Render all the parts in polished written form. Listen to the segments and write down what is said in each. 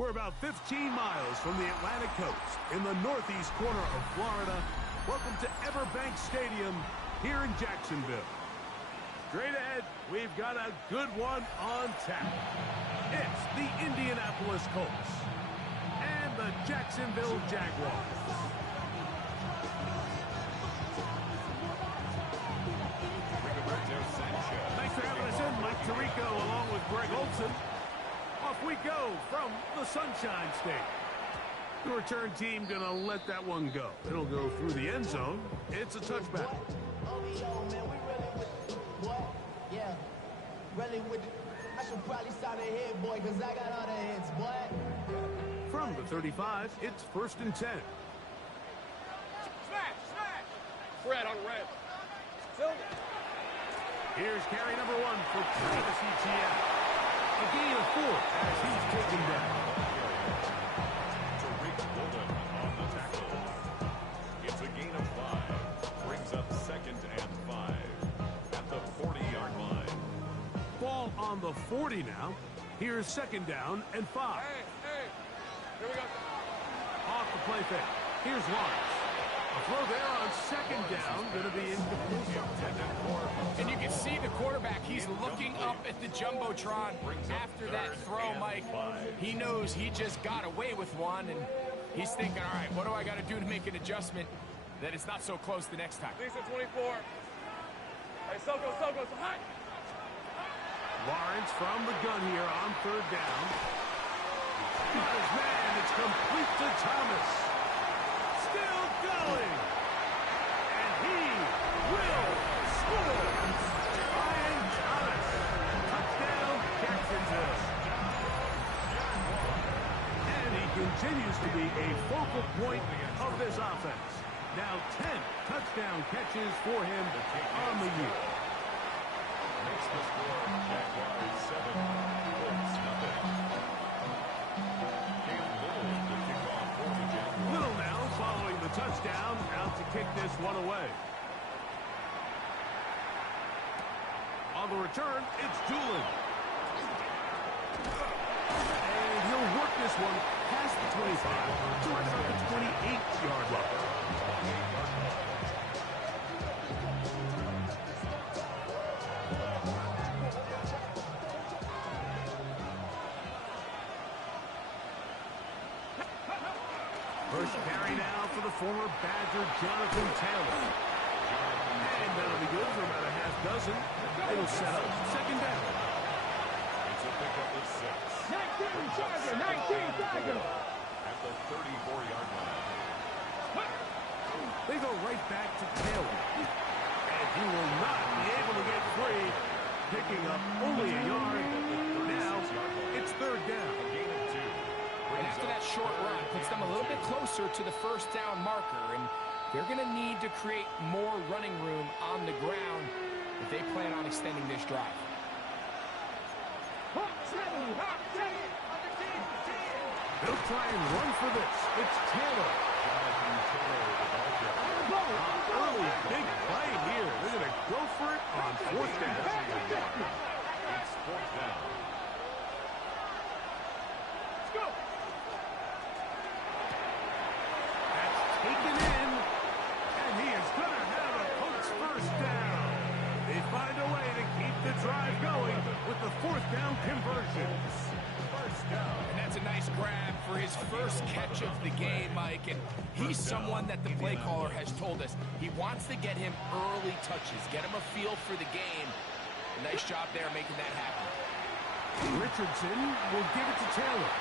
We're about 15 miles from the Atlantic coast in the northeast corner of Florida. Welcome to Everbank Stadium here in Jacksonville. Straight ahead, we've got a good one on tap. It's the Indianapolis Colts and the Jacksonville Jaguars. Thanks for having us in, Mike Tirico, along with Greg Olson. Off we go from the Sunshine State. The return team gonna let that one go. It'll go through the end zone. It's a touchback. I should probably start ahead, boy, because I got all the hits, boy. From the 35, it's 1st and 10. Smash! Fred on red. Silver. Here's carry number 1 for Travis Etienne. A gain of 4 as he's taken down. Tariq Woolen on the tackle. It's a gain of 5. Brings up 2nd and 5 at the 40-yard line. Ball on the 40 now. Here's 2nd down and 5. Hey, here we go. Off the play fake. Here's Lawrence. A throw there on 2nd down. Going to be incomplete. And you can see the quarterback, he's looking up at the Jumbotron after that throw, Mike. He knows he just got away with one, and he's thinking, all right, what do I got to do to make an adjustment that it's not so close the next time? Lisa 24. Hey, Soko, hi. Lawrence from the gun here on 3rd down. Got his man. It's complete to Thomas. Still going. And he will score. Brian Thomas. Touchdown, Jacksonville. And he continues to be a focal point of this offense. Now 10 touchdown catches for him on the year. Makes the score Jaguars 7, Colts nothing. Caleb Little will kick off for the Jaguars. Little now following the touchdown, out to kick this one away. On the return, it's Doolin. And he'll work this one past the 25 to right about the 28-yard line. First carry now for the former Badger Jonathan Taylor. And that'll be good for about a half dozen. It'll set up 2nd down. It's a pickup of 6. 19 Tiger. At the 34-yard line. They go right back to Taylor. And he will not be able to get free. Picking up only a yard. Now it's 3rd down. A gain of 2. And after that short run, puts them a little bit closer to the 1st down marker, and they're going to need to create more running room on the ground if they plan on extending this drive. They'll try and run for this. It's Taylor. Early big play here. They're going to go for it on 4th down. It's 4th down. Let's go. That's taken in. And he is going to have a Colts 1st down. They find a way to keep the drive going with the 4th down conversion. 1st down. And that's a nice grab for his first catch of the game, Mike. And he's someone that the play caller has told us he wants to get him early touches, get him a feel for the game. Nice job there making that happen. Richardson will give it to Taylor.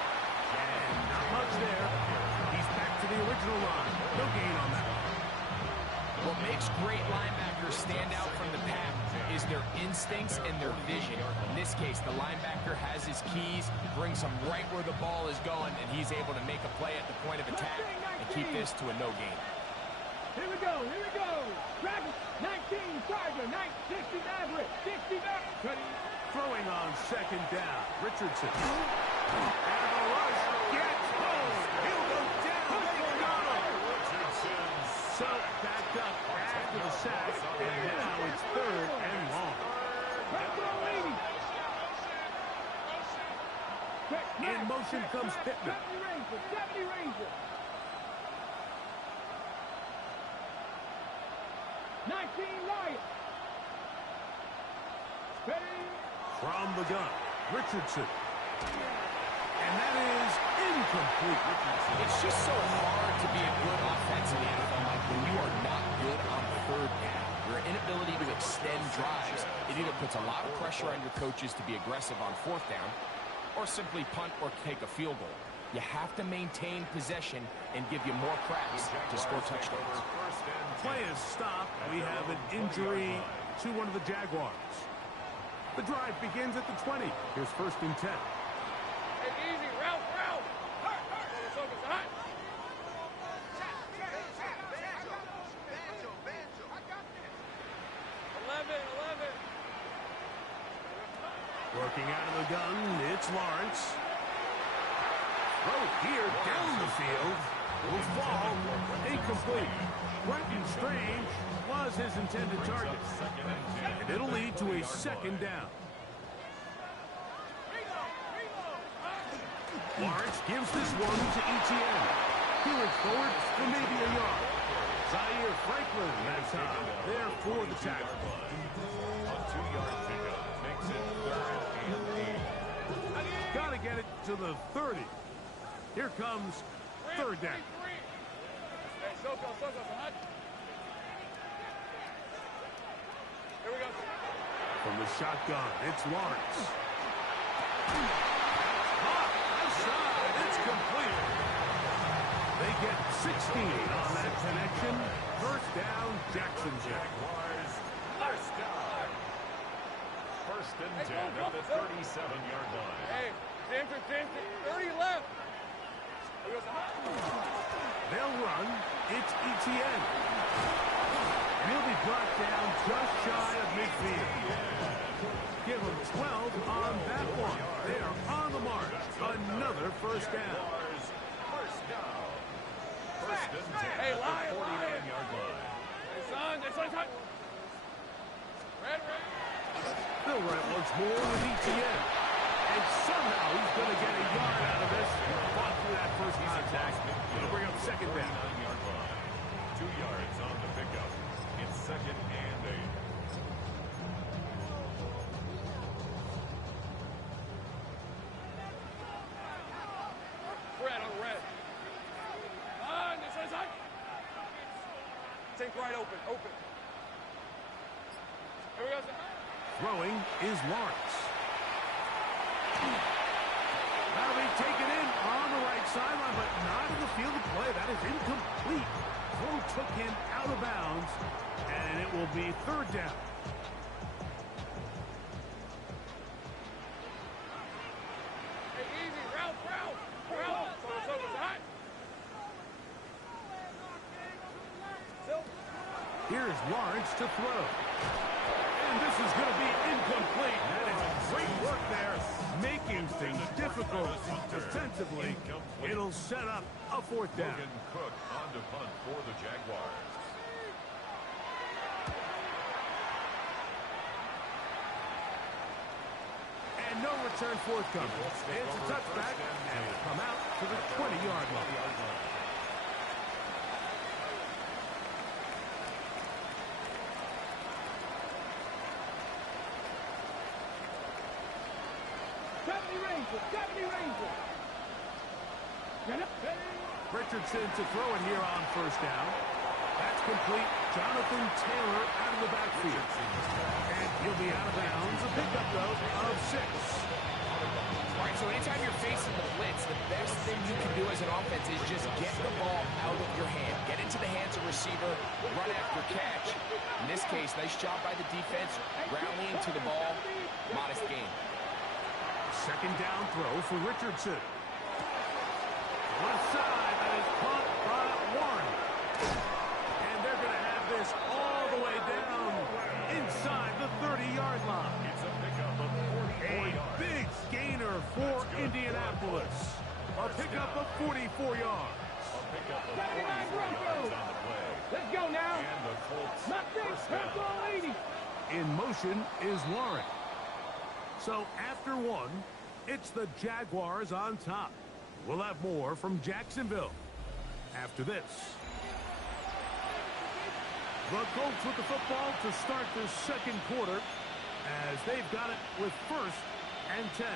And not much there. He's back to the original line. No gain on that. What makes great linebackers stand out from the pack is their instincts and their vision. In this case, the linebacker has his keys, brings him right where the ball is going, and he's able to make a play at the point of attack and keep this to a no gain. Here we go. Dragon, 19 Tiger, 60 Maverick, 60 Maverick. Throwing on 2nd down. Richardson. And the rush gets home. He'll go down. They got him. So backed up after the sack. And now it's 3rd and long. In In motion comes Pittman. 70 Ranger, 70 Ranger. 19 Lion. Ready. From the gun, Richardson. And that is incomplete. It's just so hard to be a good offense in the NFL, Mike, when you are not good on third down. Your inability to extend drives, it either puts a lot of pressure on your coaches to be aggressive on fourth down or simply punt or take a field goal. You have to maintain possession and give you more cracks to score touchdowns. Play is stopped. We have an injury to one of the Jaguars. The drive begins at the 20. Here's 1st and 10. Hey, easy, route. Focus, hot. 11. Working out of the gun, it's Lawrence. Throw here down the field. Will fall. Incomplete. Quentin Strange was his intended target. And it'll lead to a 2nd down. Lawrence gives this one to Etienne. Peeling forward for maybe a yard. Zaire Franklin that time there for the tackle. A 2-yard pickup makes it 3rd and 8. Got to get it to the 30. Here comes 3rd down. Hey, Soko, hot. Here we go. From the shotgun, it's Lawrence. Outside, it's complete. They get 16 on that connection. 1st down, Jacksonville. Jaguars, 1st down. 1st and 10 at the 37-yard line. Hey, 30 left. They'll run. It's Etienne. And he'll be brought down just shy of midfield. Give them 12 on that one. They are on the march. Another 1st down. 1st down. 1st and 10 Hey, at line. the 49-yard line. Hey, son, hot. Red. They'll run it once more with Etienne. And somehow he's going to get a yard out of this. Fought through that first contact. It'll bring up 2nd down. 49-yard line. 2 yards on the pickup. It's 2nd and 8. Red. This is hot. Think right open. Here we go, son. Throwing is Lawrence. That'll be taken in on the right sideline, but not in the field of play. That is incomplete. Throw took him out of bounds, and it will be 3rd down. Hey, easy, route. Focus, hot. Here's Lawrence to throw. And this is going to be incomplete. That is great work there, making things difficult defensively. It'll set up a 4th down. Logan Cook on to punt for the Jaguars. And no return forthcoming. It's a touchback, and will come out to the 20-yard line. Richardson to throw it here on 1st down. That's complete. Jonathan Taylor out of the backfield. And he'll be out of bounds. A pickup, though, of 6. All right, so anytime you're facing the blitz, the best thing you can do as an offense is just get the ball out of your hand. Get into the hands of receiver, run after catch. In this case, nice job by the defense, rallying to the ball, modest gain. 2nd down throw for Richardson. Left side, that is caught by Warren. And they're going to have this all the way down inside the 30-yard line. It's a pickup of 44 yards. Big gainer for Indianapolis. A pickup of 44 yards. A pickup of 44 yards on the play. Let's go now. And the Colts Not six, 1st down. 80. In motion is Warren. So after 1, It's the Jaguars on top. We'll have more from Jacksonville after this. The Colts with the football to start this second quarter as they've got it with 1st and 10.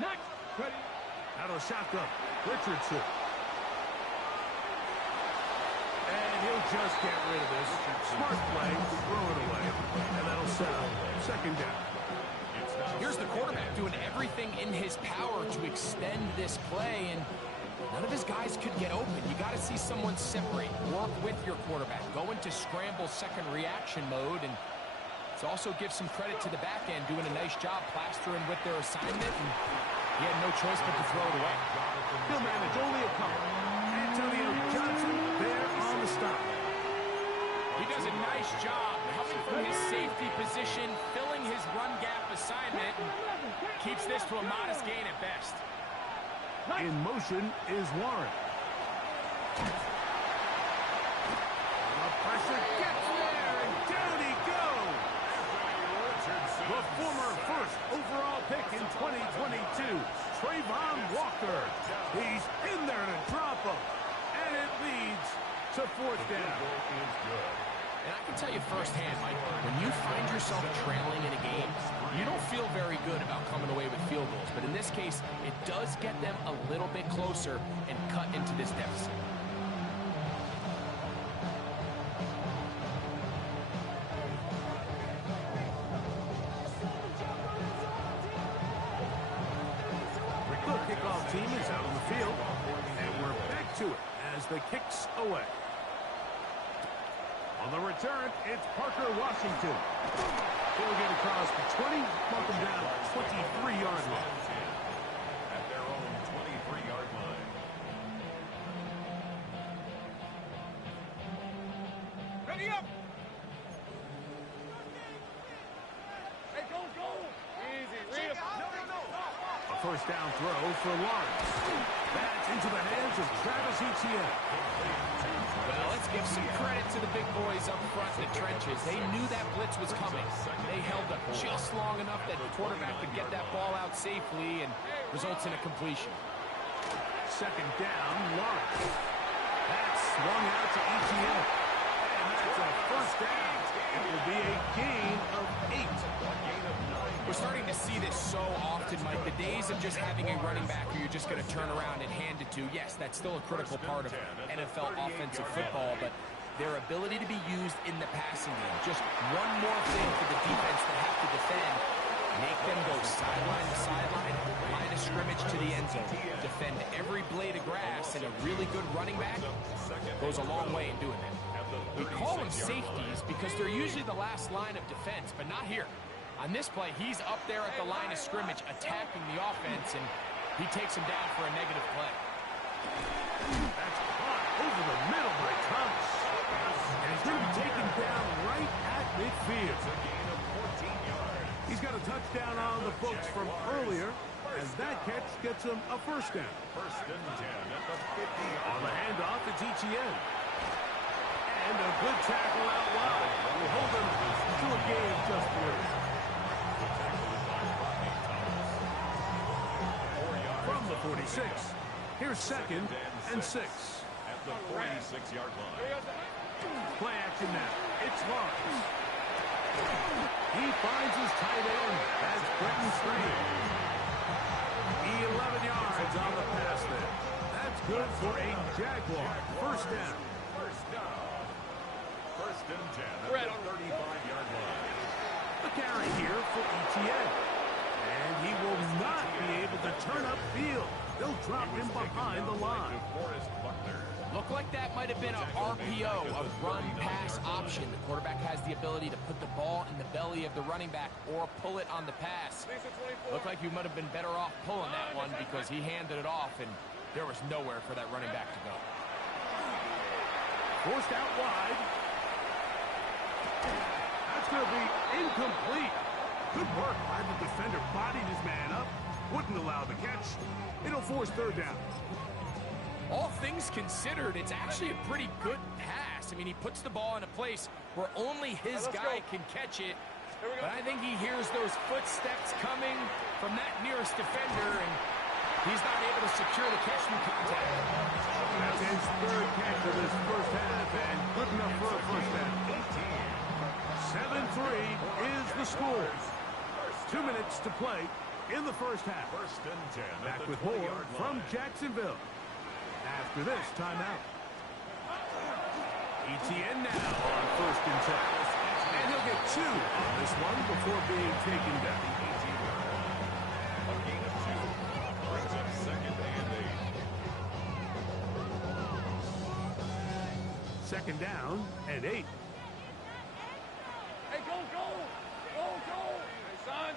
Next. Ready. Out of the shotgun, Richardson. And he'll just get rid of this. Smart play, throw it away, and that'll settle 2nd down. Here's the quarterback doing everything in his power to extend this play, and none of his guys could get open. You got to see someone separate, work with your quarterback, go into scramble second reaction mode, and it also gives some credit to the back end doing a nice job plastering with their assignment, and he had no choice but to throw it away. He'll manage only a couple. Antonio Johnson there on the stop. He does a nice job coming from his safety position, filling his run gap assignment, and keeps this to a modest gain at best. In motion is Warren. The pressure gets there, and down he goes. The former 1st overall pick in 2022, Trayvon Walker. He's in there to drop him, and it leads to 4th down. And I can tell you firsthand, Mike, when you find yourself trailing in a game, you don't feel very good about coming away with field goals. But in this case, it does get them a little bit closer and cut into this deficit. The kickoff team is out on the field, and we're back to it as the kick's away. On the return, it's Parker Washington. He'll get across the 20, mark him down 23-yard line. At their own 23-yard line. Ready up. Hey, go, go. Easy. Read him. No. A 1st down throw for Lawrence. That's into the hands of Travis Etienne. Well, let's give some credit to the big boys up front in the trenches. They knew that blitz was coming. They held up just long enough that the quarterback could get that ball out safely, and results in a completion. 2nd down, Lawrence. That's swung out to Etienne. And that's a 1st down. It will be a gain of 8. We're starting to see this so often, Mike. The days of just having a running back who you're just going to turn around and hand it to, yes, that's still a critical part of NFL offensive football, but their ability to be used in the passing game, just one more thing for the defense to have to defend, make them go sideline to sideline, line of scrimmage to the end zone, defend every blade of grass, and a really good running back goes a long way in doing that. We call them safeties because they're usually the last line of defense, but not here. On this play, he's up there at the line of scrimmage attacking the offense, and he takes him down for a negative play. That's caught over the middle by Thomas. And he's going to be taken down right at midfield. He's got a touchdown on the books from earlier, as that catch gets him a 1st down. 1st and 10 at the 50. On the handoff, it's Etienne. And a good tackle out wide. Will hold him to a gain of just 3. From the 46, here's 2nd and 6. At the 46-yard line. Play action now. It's Lawrence. He finds his tight end. That's Brenton Strange. 11 yards on the pass there. That's good for a Jaguar. 1st down. 1st and 10 at the 35-yard line. A carry here for Etienne. And he will not be able to turn upfield. They'll drop him behind the line. Looked like that might have been a RPO, a run-pass option. The quarterback has the ability to put the ball in the belly of the running back or pull it on the pass. Looked like you might have been better off pulling that one because he handed it off, and there was nowhere for that running back to go. Forced out wide. That's going to be incomplete. Good work by the defender. Bodied his man up. Wouldn't allow the catch. It'll force 3rd down. all things considered, it's actually a pretty good pass. I mean, he puts the ball in a place where only his guy can catch it. But I think he hears those footsteps coming from that nearest defender, and he's not able to secure the catch through contact. That's his third catch of this first half, and good enough for a first down. 7-3 is the score. 2 minutes to play in the first half. First and 10. Back with more from Jacksonville. After this timeout. Etienne now on first and 10. And he'll get 2 on this one before being taken down. A gain of 2. Brings up second and 8. Second down and 8. Hey, go, go! Go, go! Hey, son!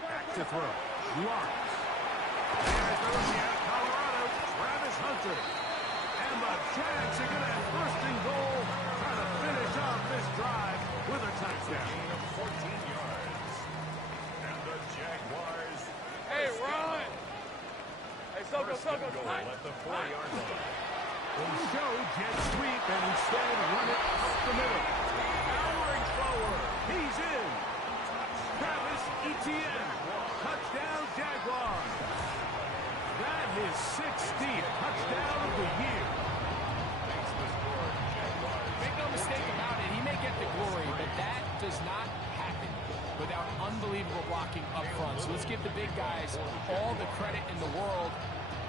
Back to throw. Lawrence. There's the rookie out of Colorado, Travis Hunter. And the Jags are going to have first and goal, trying to finish off this drive with a touchdown. Gain of 14 yards. And the Jaguars. Hey, run! Hey, Soko, First and goal at the 4-yard line. They show jet sweep and instead run it up the middle. Powering forward. He's in. Travis Etienne. Touchdown Jaguars. That is 16th touchdown of the year. Make no mistake about it, he may get the glory, but that does not happen without unbelievable blocking up front. So let's give the big guys all the credit in the world.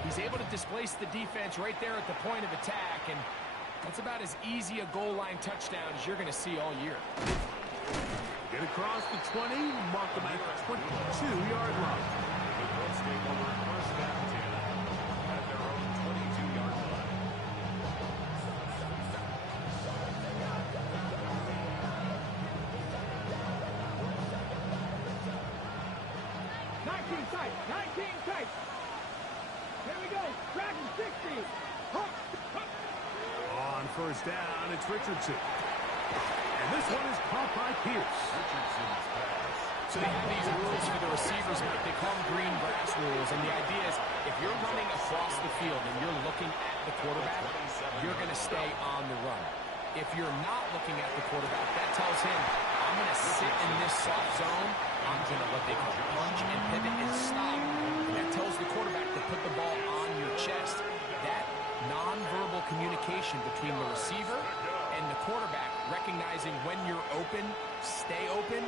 He's able to displace the defense right there at the point of attack, and that's about as easy a goal line touchdown as you're going to see all year. Get across the 20, mark them at the 22-yard line. The Colts take over first down 10 at their own 22-yard line. Tight, 19 tight. Here we go, Dragon 60. On first down, it's Richardson. And this one is caught by Pierce. Richardson's pass. So they have these rules for the receivers, Mike. They call them green grass rules, and the idea is if you're running across the field and you're looking at the quarterback, you're going to stay on the run. If you're not looking at the quarterback, that tells him, I'm going to sit in this soft zone. I'm going to what they call punch and pivot and stop. And that tells the quarterback to put the ball on your chest. That nonverbal communication between the receiver and the quarterback, recognizing when you're open, stay open,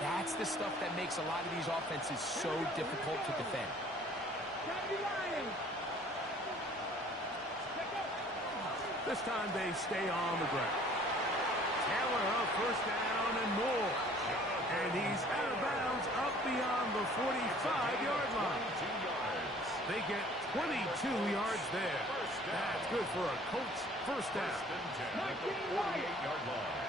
that's the stuff that makes a lot of these offenses so difficult to defend. This time they stay on the ground. Taylor up first down and more. And he's out of bounds up beyond the 45-yard line. They get 22 yards there. That's good for a Colts first down. 48-yard line.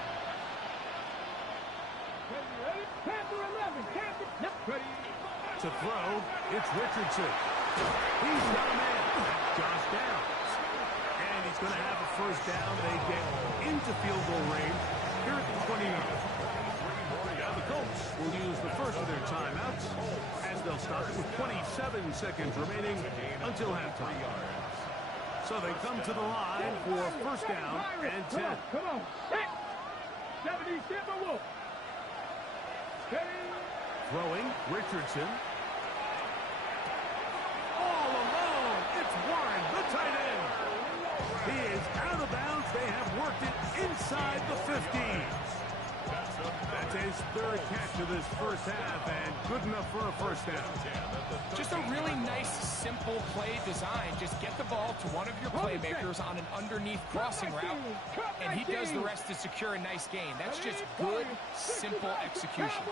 To throw, it's Richardson. He's got a man. Josh Downs. And he's going to have a first down. They get into field goal range here at the 29. Now the Colts will use the first of their timeouts as they'll stop it with 27 seconds remaining until halftime. So they come to the line for first down and 10. Come on. 70 Timberwolf. Throwing, Richardson. All alone, it's Warren, the tight end. He is out of bounds. They have worked it inside the 15. That's his third catch of this first half, and good enough for a first down. Just a really nice, simple play design. Just get the ball to one of your playmakers on an underneath crossing route, and he does the rest to secure a nice gain. That's just good, simple execution.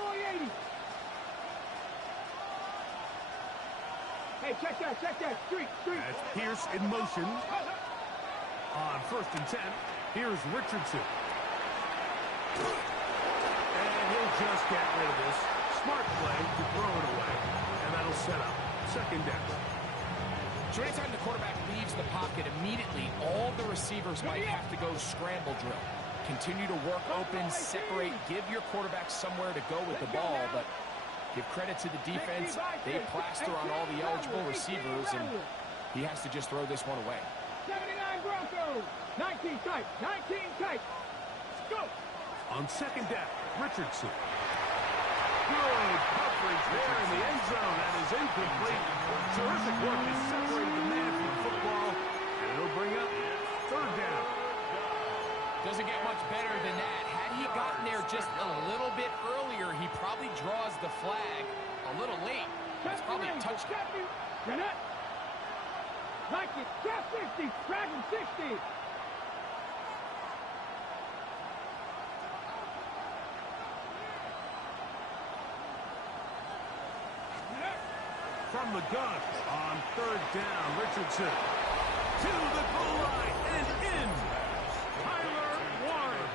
Hey, check that. Street. That's Pierce in motion. On first and 10, here's Richardson. And he'll just get rid of this. Smart play to throw it away. And that'll set up second down. So anytime the quarterback leaves the pocket, immediately all the receivers might have to go scramble drill. Continue to work open, separate, give your quarterback somewhere to go with the ball, but Give credit to the defense. They plaster on all the eligible receivers, and he has to just throw this one away. 79 Broncos. 19 tight. 19 tight. Go. On second down, Richardson. Good coverage there in the end zone. That is incomplete. Terrific work to separate the man from the football. And it'll bring up third down. Doesn't get much better than that. Had he gotten there just a little bit earlier, he probably draws the flag a little late. That's probably a touchdown. Like it. Cap 60. Dragon 60. From the gun on third down, Richardson to the goal line and in. Tyler Warren.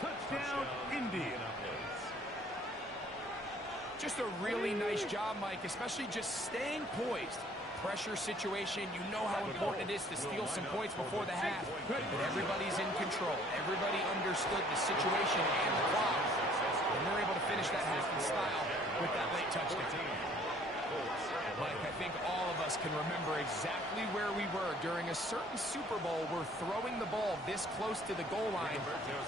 Touchdown, Indy. Just a really nice job, Mike, especially just staying poised. Pressure situation, you know how important it is to steal some points before the half. But everybody's in control. Everybody understood the situation and the clock. And they're able to finish that half in style with that late touchdown. Mike, I think all of us can remember exactly where we were during a certain Super Bowl where throwing the ball this close to the goal line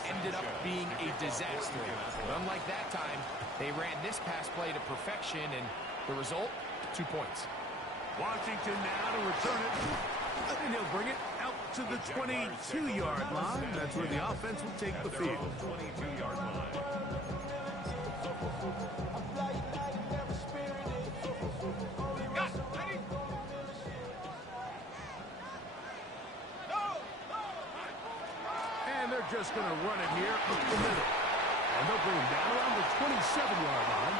ended up being a disaster. But unlike that time, they ran this pass play to perfection, and the result, 2 points. Washington now to return it. And he'll bring it out to the 22-yard line. That's where the offense will take the field. 22-yard line. And they're just going to run it here up the middle. And they'll bring him down around the 27-yard line.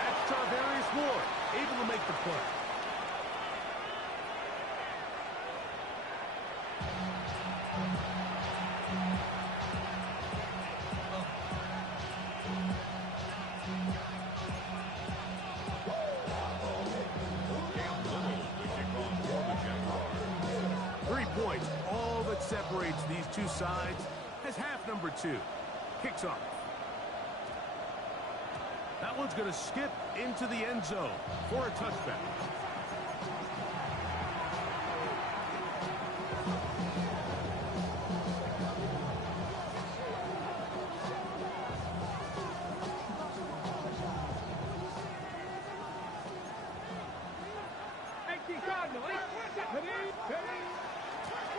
That's Charvarius Ward, able to make the play. All that separates these two sides as half number 2 kicks off. That one's going to skip into the end zone for a touchback.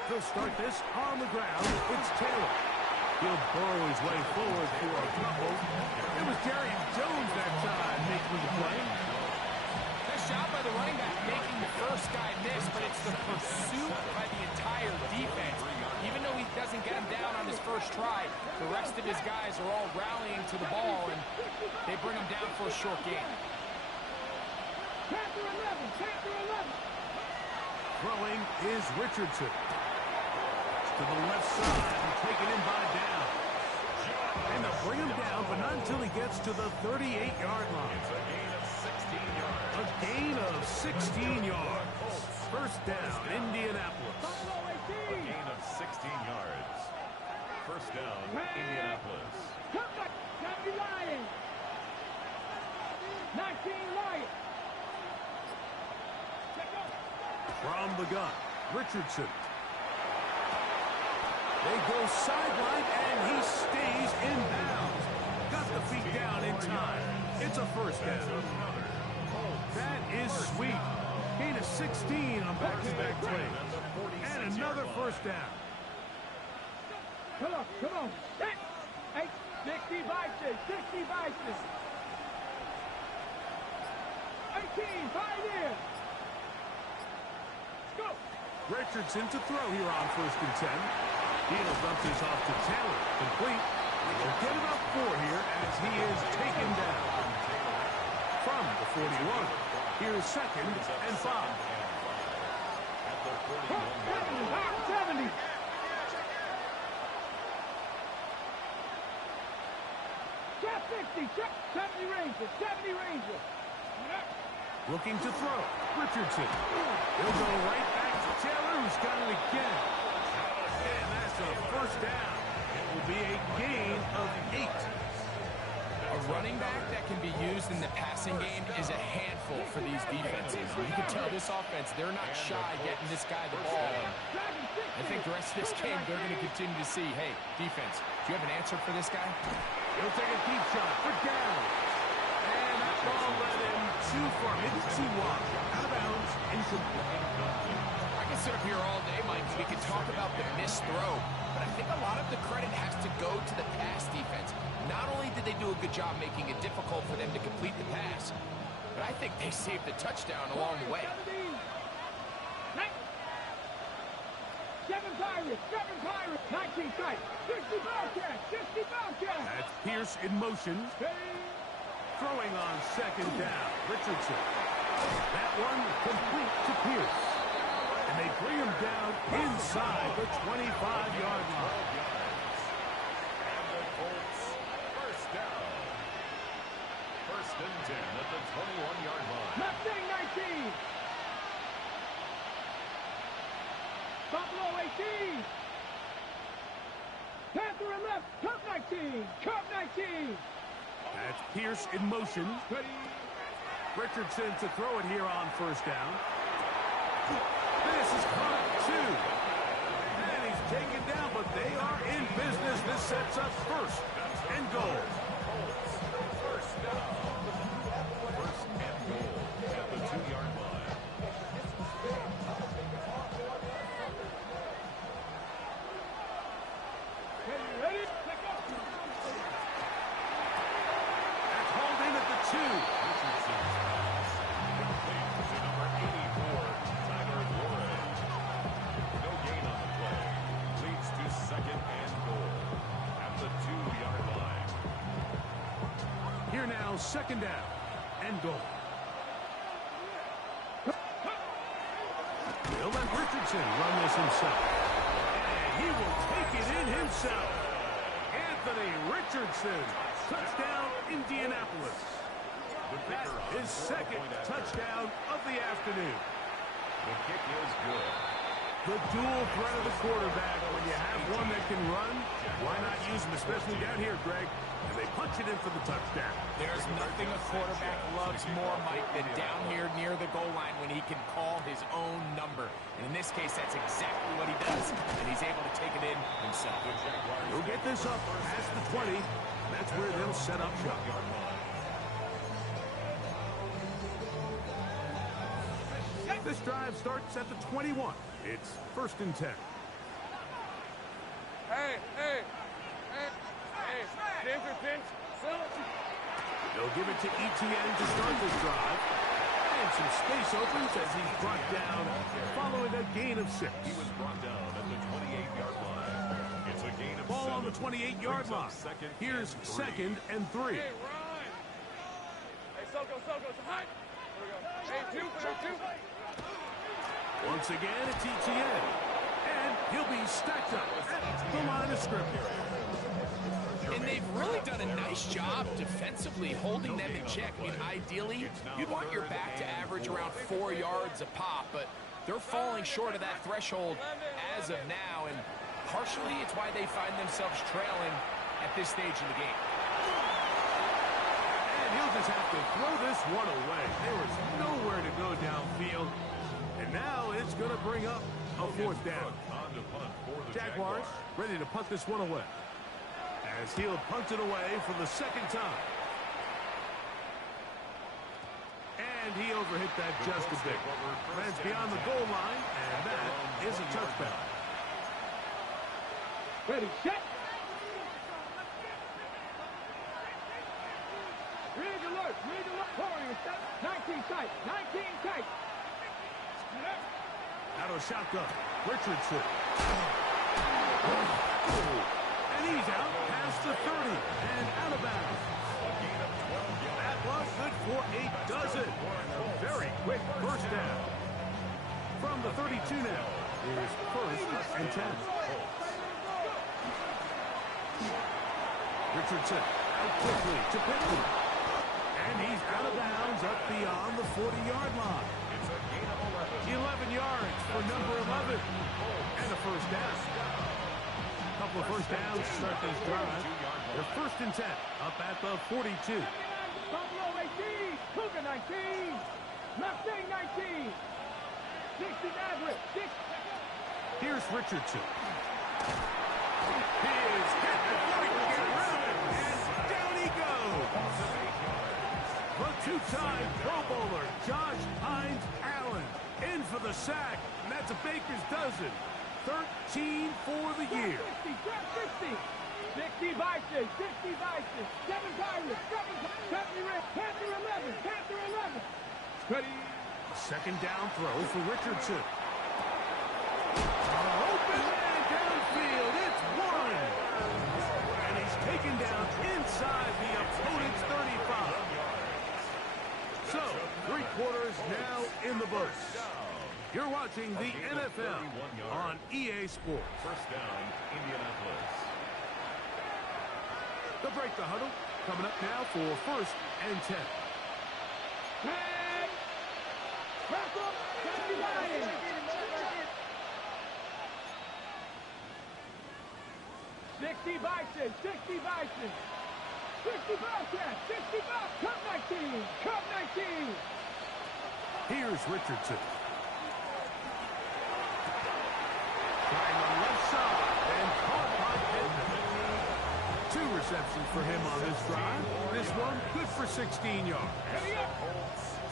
He'll start this on the ground. It's Taylor. He'll burrow his way forward for a fumble. It was Darian Jones that time making the play. Nice job by the running back making the first guy miss, but it's the pursuit by the entire defense. Even though he doesn't get him down on his first try, the rest of his guys are all rallying to the ball, and they bring him down for a short gain. Chapter 11. Throwing is Richardson. To the left side and taken in by down. And they'll bring him down, but not until he gets to the 38-yard line. It's a gain of 16 yards. A gain of 16 yards. First down, Indianapolis. A gain of 16 yards. First down, Indianapolis. Come back, 70 Lions. 19 Lions. From the gun, Richardson. They go sideline, and he stays in bounds. Got the feet down in time. It's a first down. That is sweet. Gain of 16 on back-to-back play. And another first down. Come on. Hey, 60 Vikings. 18, 5 in. Go. Richardson to throw here on first and 10. He'll dump this off to Taylor. Complete. He'll get about 4 here as he is taken down. From the 41, here's second and 5. At the 41. 70. Chap 60. 70 Ranger. Looking to throw. Richardson. He'll go right back to Taylor, who's got it again. And that's a first down. It will be a gain of 8. A running running back that can be used in the passing game is a handful for these defenses. You can tell this offense, they're not shy getting this guy the ball. I think the rest of this game, they're going to continue to see, hey, defense, do you have an answer for this guy? He'll take a deep shot for down. And that ball led him too far, maybe too wide. Out of bounds, incomplete. I can sit up here all day, Mike, and we can talk about the missed throw, but I think a lot of the credit has to go to the pass defense. Not only did they do a good job making it difficult for them to complete the pass, but I think they saved the touchdown along the way. 7 Pirates, 19 tight, 60 Bobcats, 60 Bobcats. That's Pierce in motion. Throwing on second down, Richardson. That one complete to Pierce. And they bring him down inside the 25-yard line. And the Colts, first down. First and 10 at the 21-yard line. Mustang 19. Buffalo 18. Panther in left, Cub 19. Cub 19. That's Pierce in motion. Richardson to throw it here on first down. This is caught two. And he's taken down, but they are in business. This sets up first and goal. First down. First and goal at the 2-yard line. Ready? Let's go. That's hauled in at the 2. Richardson's pass. Complete to number 84, Tyler Flores. No gain on the play. Leads to second and goal at the 2-yard line. Here now, second down and goal. He'll let Richardson run this himself. And he will take it in himself. Anthony Richardson. Touchdown, Indianapolis. That is second touchdown of the afternoon. The kick is good. The dual threat of the quarterback. When you have one that can run, why not use him, especially down here, Greg? And they punch it in for the touchdown. There's nothing a quarterback loves more, Mike, than down here near the goal line when he can call his own number. And in this case, that's exactly what he does. And he's able to take it in himself. He'll get this up past the 20. That's where they'll set up shop. This drive starts at the 21. It's first and 10. Hey. They'll give it to Etienne to start this drive. And some space opens as he's brought down following a gain of 6. He was brought down at the 28-yard line. It's a gain of Ball 7. on the 28-yard line. Here's second and 3. Hey, Ron. Hey, Soko, it's hot. Here we go. Hey, two. Once again, it's Etienne. And he'll be stacked up at the line of scrimmage. And they've really done a nice job defensively holding them in check. I mean, ideally, you'd want your back to average around 4 yards a pop, but they're falling short of that threshold as of now, and partially it's why they find themselves trailing at this stage in the game. And he'll just have to throw this one away. There was nowhere to go downfield. And now it's going to bring up a fourth down. Jaguars ready to punt this one away. As he'll punt it away for the second time. And he overhit that just a bit. Lands beyond the goal line, and that is a touchdown. Ready, set. Rig alert. Pouring, 19 tight. Out of shotgun, Richardson. And he's out past the 30 and out of bounds. That was good for a dozen. And a very quick first down. From the 32 now is first and 10. Richardson out quickly to Pittman. And he's out of bounds up beyond the 40-yard line. 11 yards for number 11. And a first down. couple of first downs to start this drive. They're 1st and 10, up at the 42. Buffalo 18, Cougar 19, Mustang 19, 60 Maverick, 6. Here's Richardson. He is hit before he can get rid of it, and down he goes. The two-time Pro Bowler, Josh Hines Allen, in for the sack, and that's a baker's dozen. 13 for the year. 60 Vices, 60 Vices, 7 Pirates, 7 Red, Panther 11, Panther 11. Steady. A second down throw for Richardson. Open man downfield, it's one. And he's taken down inside the opponent's 35. So, 3 quarters now in the books. You're watching the NFL on EA Sports. First down, Indianapolis. The break the huddle coming up now for 1st and 10. Head. Back up. 79. 60 Vices, 60 Vices. 60 Bobcats, 60 Bob. Cup 19, Cup 19. Here's Richardson. Trying the left side and caught by Pittman. 2 receptions for him on this drive. This one good for 16 yards.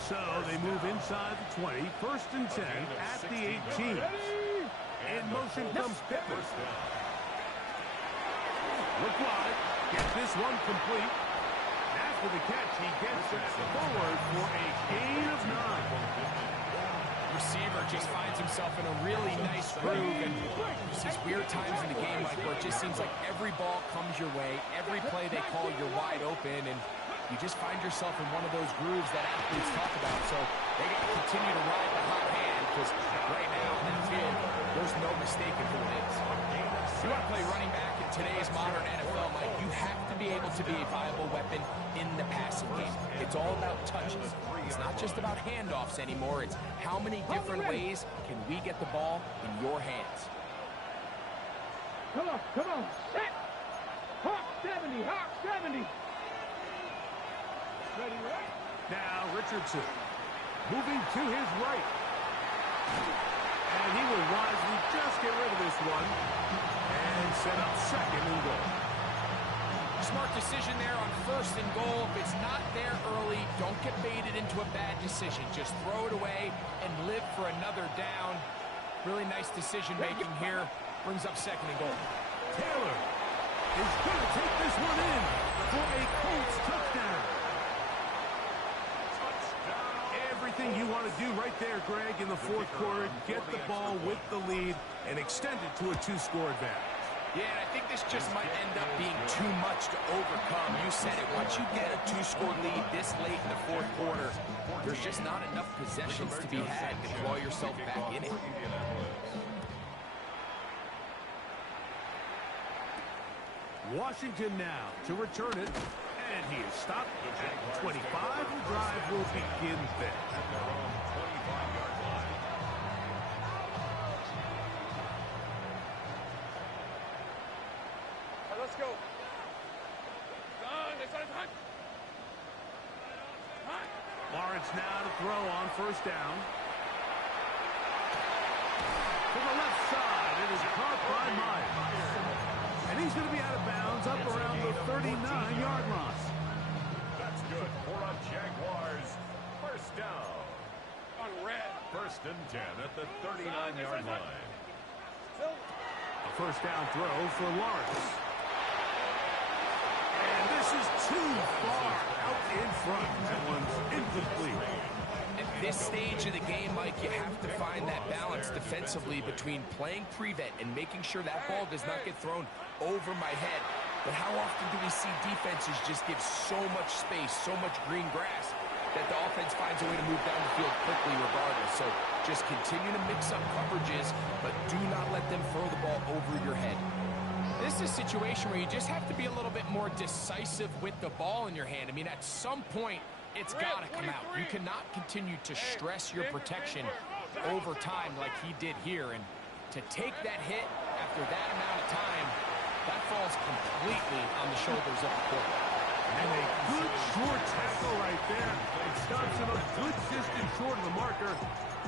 So they move inside the 20. 1st and 10 at the 18. In motion comes Pittman. Look wide. Get this one complete. After the catch, he gets it forward for a gain of 9. Receiver just finds himself in a really nice groove, and there's these weird times in the game, like where it just seems like every ball comes your way, every play they call, you're wide open, and you just find yourself in one of those grooves that athletes talk about. So they got to continue to ride the hot hand, because right now in that field, there's no mistaking who it is. If you want to play running back in today's modern NFL, Mike, you have to be able to be a viable weapon in the passing game. It's all about touches. It's not just about handoffs anymore. It's how many different ways can we get the ball in your hands. Come on. Set. Hawk 70, Hawk 70. Ready, right? Now Richardson moving to his right. And he will wisely just get rid of this one and set up 2nd and goal. Smart decision there on 1st and goal. If it's not there early, don't get baited into a bad decision. Just throw it away and live for another down. Really nice decision making here. Brings up 2nd and goal. Taylor is going to take this one in for a Colts touchdown. Everything you want to do right there, Greg, in the 4th quarter, get the ball with the lead and extend it to a 2-score advantage. Yeah, and I think this just might end up being too much to overcome. You said it. Once you get a 2-score lead this late in the 4th quarter, there's just not enough possessions to be had to claw yourself back in it. Washington now to return it, and he is stopped at 25. The drive will begin there. Let's go. Lawrence now to throw on 1st down. To the left side, it is caught by Myers. And he's going to be out of bounds up around the 39-yard line. That's good for a Jaguars 1st down. On red. 1st and 10 at the 39-yard line. A 1st down throw for Lawrence. And this is too far out in front. That one's incomplete. At this stage of the game, Mike, you have to find that balance defensively between playing prevent and making sure that ball does not get thrown over my head. But how often do we see defenses just give so much space, so much green grass, that the offense finds a way to move down the field quickly regardless? So just continue to mix up coverages, but do not let them throw the ball over your head. This is a situation where you just have to be a little bit more decisive with the ball in your hand. I mean, at some point, it's got to come out. You cannot continue to stress your protection over time like he did here. And to take that hit after that amount of time, That falls completely on the shoulders of the quarterback. And a good short tackle right there. It stops him a good distance short of the marker.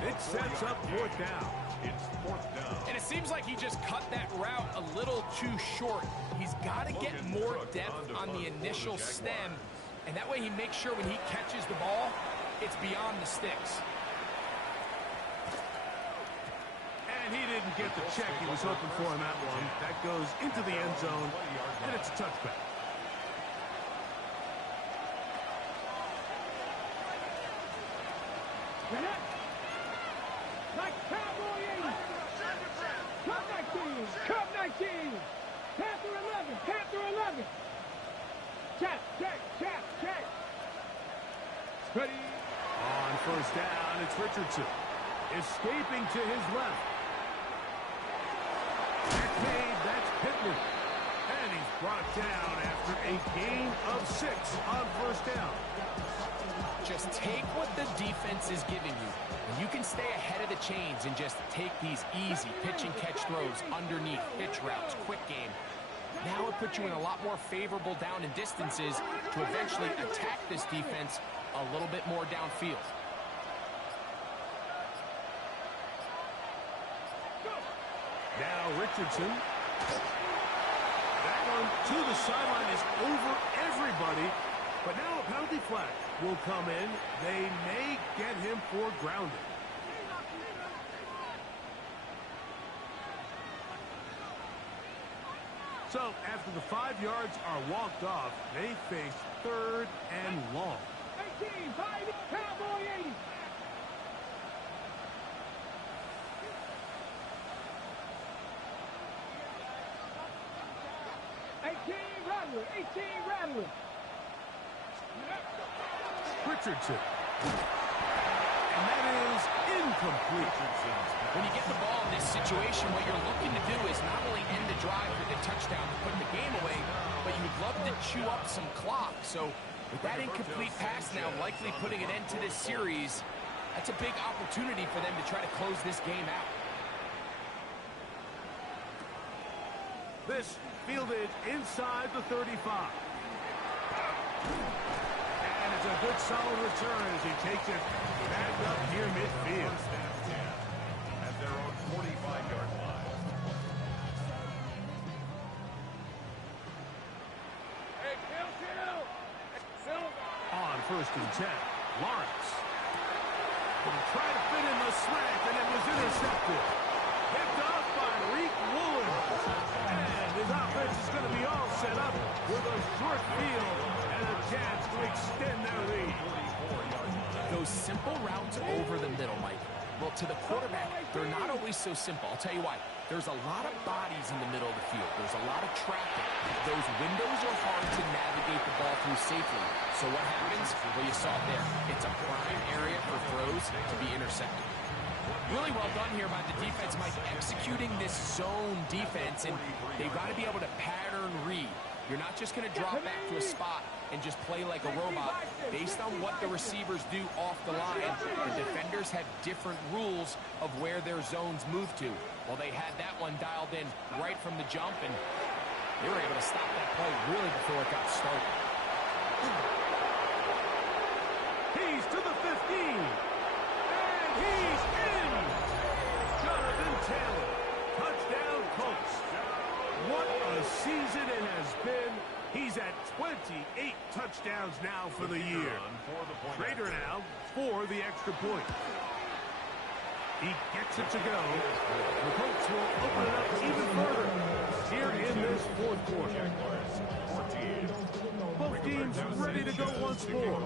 It sets up fourth down. It's fourth down. And it seems like he just cut that route a little too short. He's got to get more depth on the initial stem, and that way he makes sure when he catches the ball, it's beyond the sticks. And he didn't get the check he was hoping for in that one. That goes into the end zone, and it's a touchback. Like Cowboy 80. Cup 19. Cup 19. Panther 11. Panther 11. Check, check, check, check. Ready. On first down, it's Richardson. Escaping to his left. That's made, that's Pittman. And he's brought down after a gain of 6 on first down. Just take what the defense is giving you. You can stay ahead of the chains and just take these easy pitch and catch throws underneath, hitch routes, quick game. Now it puts you in a lot more favorable down and distances to eventually attack this defense a little bit more downfield. Now Richardson. That one to the sideline is over everybody. But now a penalty flag will come in. They may get him for grounding. So after the 5 yards are walked off, they face 3rd and long. 18, Cowboy 80. Rattler. Richardson. And that is incomplete. When you get the ball in this situation, what you're looking to do is not only end the drive with a touchdown to put the game away, but you'd love to chew up some clock. So with that incomplete pass now likely putting an end to this series, that's a big opportunity for them to try to close this game out. This fielded inside the 35. And it's a good solid return as he takes it back up near midfield. First and 10 at their own 45-yard line. Hey, Phil. On first and 10, Lawrence. Tried to fit in the slant, and it was intercepted. Picked off by Reek Woolen. And his offense is going to be all set up with a short field and a chance to extend their lead. Those simple routes over the middle, Mike. Well, to the quarterback, they're not always so simple. I'll tell you why. There's a lot of bodies in the middle of the field. There's a lot of traffic. Those windows are hard to navigate the ball through safely. So what happens? Well, you saw it there. It's a prime area for throws to be intercepted. Really well done here by the defense, Mike, executing this zone defense, and they've got to be able to pattern read. You're not just going to drop back to a spot and just play like a robot. Based on what the receivers do off the line, the defenders have different rules of where their zones move to. Well, they had that one dialed in right from the jump, and they were able to stop that play really before it got started. He's to the 15. And he's in. Jonathan Taylor. Touchdown Colts. What a season it has been. He's at 28 touchdowns now for the year. Trader now for the extra point. He gets it to go. The Colts will open it up even further here in this fourth quarter. Both teams ready to go once more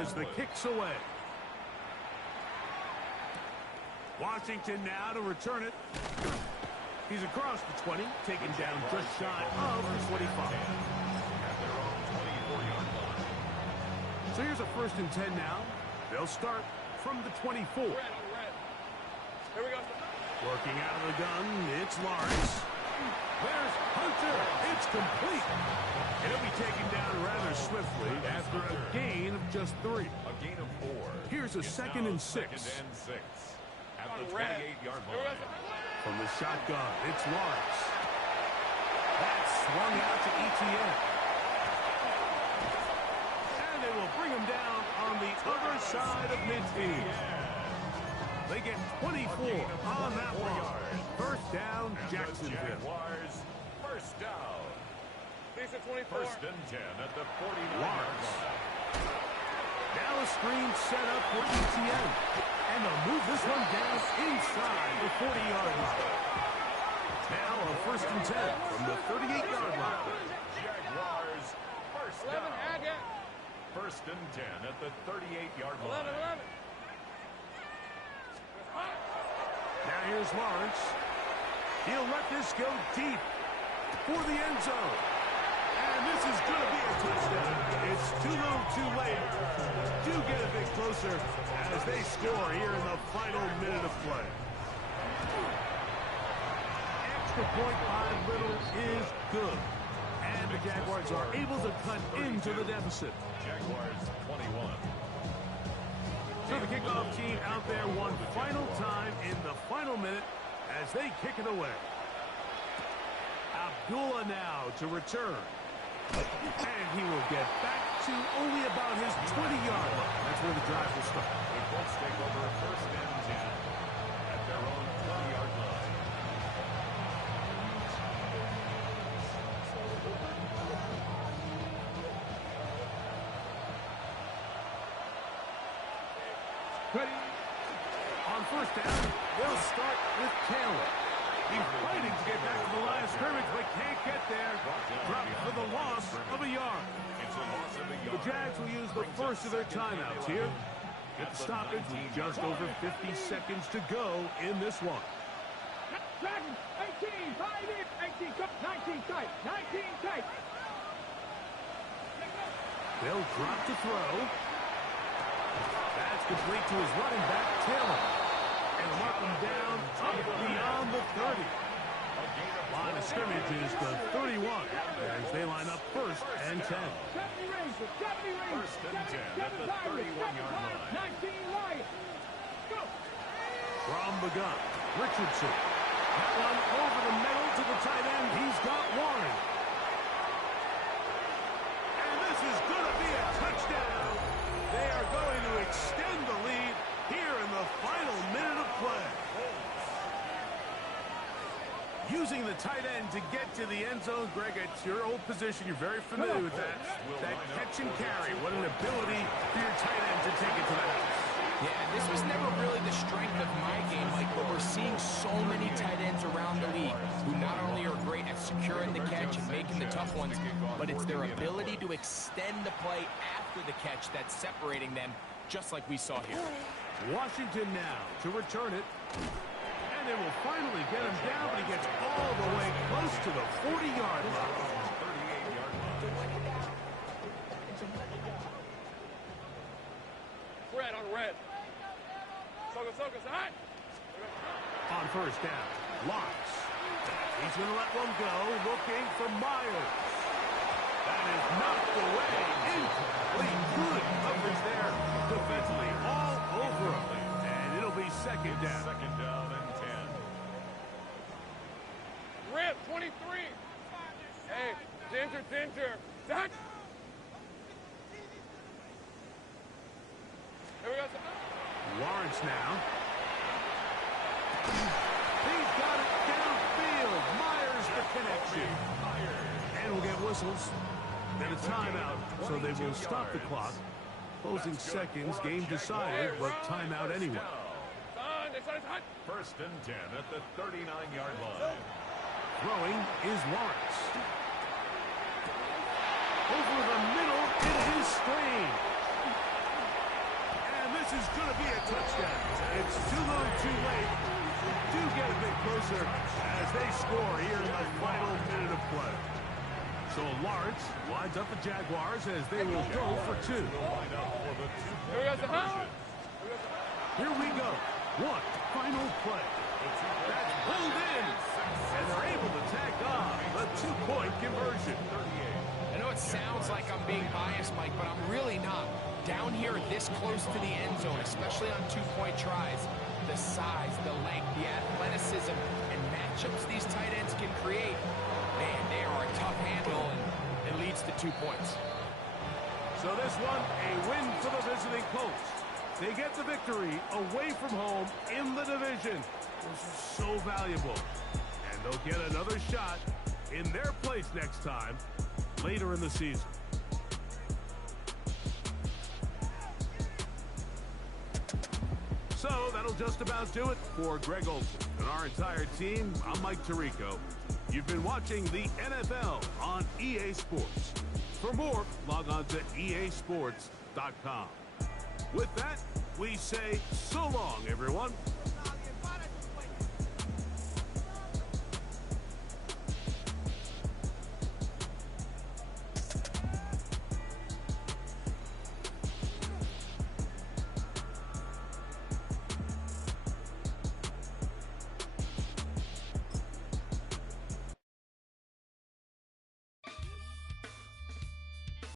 as the kick's away. Washington now to return it. He's across the 20, taken down just shy of the 25. So here's a first and 10 now. They'll start from the 24. Here we go. Working out of the gun, it's Lawrence. There's Hunter. It's complete. And he'll be taken down rather swiftly after a gain of just 3. A gain of 4. Here's a second and 6. Second and 6 at the 28-yard line. From the shotgun, it's Lawrence. That's swung out to ETN. And they will bring him down on the other side of midfield. They get 24 on that one. First down, Jacksonville. Jaguars, first down. These are 24. First and 10 at the 49-yard Lawrence. line. Now a screen set up for ETN. And they'll move this one down inside the 40-yard line. Now a first and 10 from the 38-yard line. Jaguars, first 11, down. Agate. First and 10 at the 38-yard 11, line. 11. Now here's Lawrence. He'll let this go deep for the end zone. And this is going to be a touchdown. It's too little too late. Do get a bit closer as they score here in the final minute of play. Extra point by Little is good. And the Jaguars are able to cut into the deficit. Jaguars 21. So the kickoff team out there one final time in the final minute as they kick it away. Abdullah now to return. And he will get back to only about his 20-yard line. That's where the drive will start. The Colts take over first and 10 at their own 20-yard line. Ready. On first down, they'll start with Taylor. He's fighting to get back to the line of scrimmage, but can't get there. Dropped for the loss of a yard. It's a loss of a The yard. Jags will use the first of their timeouts here. Get the stoppage with just over 50 seconds to go in this one. Dragons, 18, 5 in, 18, 19 tight, 19 tight. They'll drop to throw. That's complete to his running back, Taylor. And mark him down up beyond the 30. Line of scrimmage is the 31 as they line up first and 10. 70 Rangers, 70 Rangers, First and 10 at the 31-yard line. 19 Lions. Go. From the gun, Richardson. That one over the middle to the tight end. He's got Warren. And this is going to be a touchdown. They are going to extend the lead here in the final minute of play. Using the tight end to get to the end zone. Greg, it's your old position. You're very familiar with that. That catch and carry. What an ability for your tight end to take it to the house. Yeah, this was never really the strength of my game, Mike, but we're seeing so many tight ends around the league who not only are great at securing the catch and making the tough ones, but it's their ability to extend the play after the catch that's separating them, just like we saw here. Washington now to return it. And they will finally get him down, but he gets all the way close to the 40-yard line. 38-yard line. Red on red. Focus, hot. On first down, Locks. He's going to let one go, looking for Myers. That is knocked away. Incomplete. Good coverage there. Defensively all over him. And it'll be second down. Second down and 10. Rip, 23. Hey, Ginger. Dot. Here we go. Lawrence now. He's got it downfield. Myers the connection. And we'll get whistles. Then a timeout, so they will stop the clock. Closing seconds, game decided, but timeout anyway. First and 10 at the 39-yard line. Throwing is Lawrence. Over the middle, it is Strain. And this is going to be a touchdown. It's too little, too late. Do get a bit closer as they score here in the final minute of play. So Lawrence lines up the Jaguars as they will go for two. Here we go. One final play. That's pulled in. And they're able to tack on the two-point conversion. I know it sounds like I'm being biased, Mike, but I'm really not. Down here this close to the end zone, especially on two-point tries, the size, the length, the athleticism, and Matt matchups these tight ends can create, man, they are a tough handle, and it leads to 2 points. So this one, a win for the visiting Colts. They get the victory away from home in the division. This is so valuable. And they'll get another shot in their place next time, later in the season. So that'll just about do it for Greg Olsen and our entire team. I'm Mike Tirico. You've been watching the NFL on EA Sports. For more, log on to easports.com. With that, we say so long, everyone.